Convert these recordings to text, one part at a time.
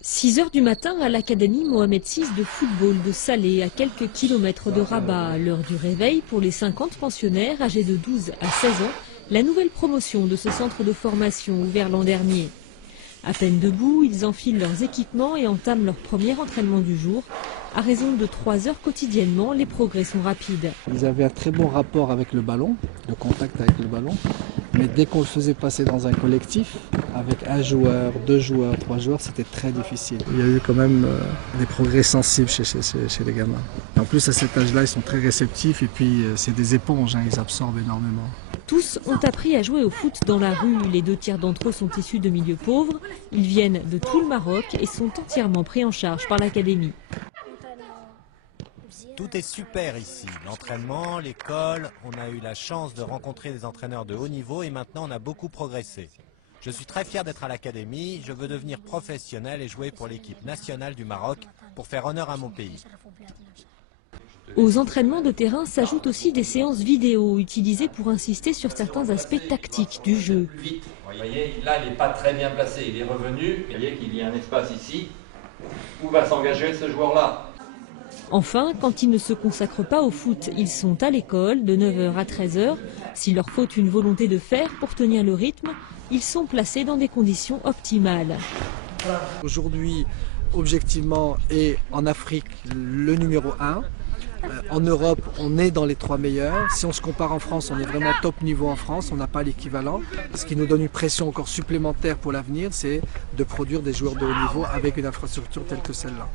6 heures du matin à l'Académie Mohamed VI de football de Salé, à quelques kilomètres de Rabat. À l'heure du réveil pour les 50 pensionnaires âgés de 12 à 16 ans, la nouvelle promotion de ce centre de formation ouvert l'an dernier. À peine debout, ils enfilent leurs équipements et entament leur premier entraînement du jour. À raison de 3 heures quotidiennement, les progrès sont rapides. Ils avaient un très bon rapport avec le ballon, le contact avec le ballon. Mais dès qu'on le faisait passer dans un collectif, avec un joueur, 2 joueurs, 3 joueurs, c'était très difficile. Il y a eu quand même des progrès sensibles chez les gamins. En plus, à cet âge-là, ils sont très réceptifs et puis c'est des éponges, ils absorbent énormément. Tous ont appris à jouer au foot dans la rue. Les 2 tiers d'entre eux sont issus de milieux pauvres. Ils viennent de tout le Maroc et sont entièrement pris en charge par l'académie. Tout est super ici, l'entraînement, l'école, on a eu la chance de rencontrer des entraîneurs de haut niveau et maintenant on a beaucoup progressé. Je suis très fier d'être à l'académie, je veux devenir professionnel et jouer pour l'équipe nationale du Maroc pour faire honneur à mon pays. Aux entraînements de terrain s'ajoutent aussi des séances vidéo utilisées pour insister sur certains aspects tactiques du jeu. Vous voyez, là il n'est pas très bien placé, il est revenu, vous voyez qu'il y a un espace ici, où va s'engager ce joueur-là. Enfin, quand ils ne se consacrent pas au foot, ils sont à l'école de 9 h à 13 h. S'il leur faut une volonté de faire pour tenir le rythme, ils sont placés dans des conditions optimales. Aujourd'hui, objectivement, est en Afrique le numéro 1. En Europe, on est dans les 3 meilleurs. Si on se compare en France, on est vraiment top niveau en France, on n'a pas l'équivalent. Ce qui nous donne une pression encore supplémentaire pour l'avenir, c'est de produire des joueurs de haut niveau avec une infrastructure telle que celle-là.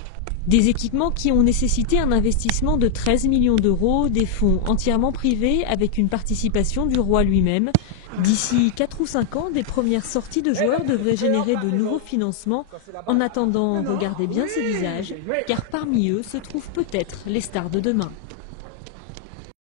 Des équipements qui ont nécessité un investissement de 13 millions d'euros, des fonds entièrement privés avec une participation du roi lui-même. D'ici 4 ou 5 ans, des premières sorties de joueurs devraient générer de nouveaux financements. En attendant, regardez bien ces visages, car parmi eux se trouvent peut-être les stars de demain.